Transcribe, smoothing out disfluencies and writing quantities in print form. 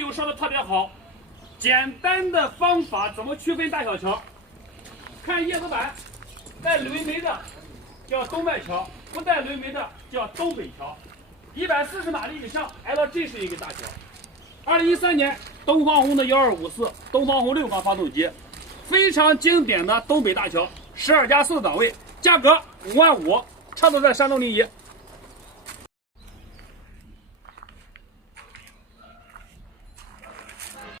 又说的特别好，简单的方法怎么区分大小桥？看叶子板，带轮眉的叫东外桥，不带轮眉的叫东北桥。140马力以上，来到这是一个大桥。2013年，东方红的1254，东方红6缸发动机，非常经典的东北大桥，12+4的档位，价格5万5，车子在山东临沂。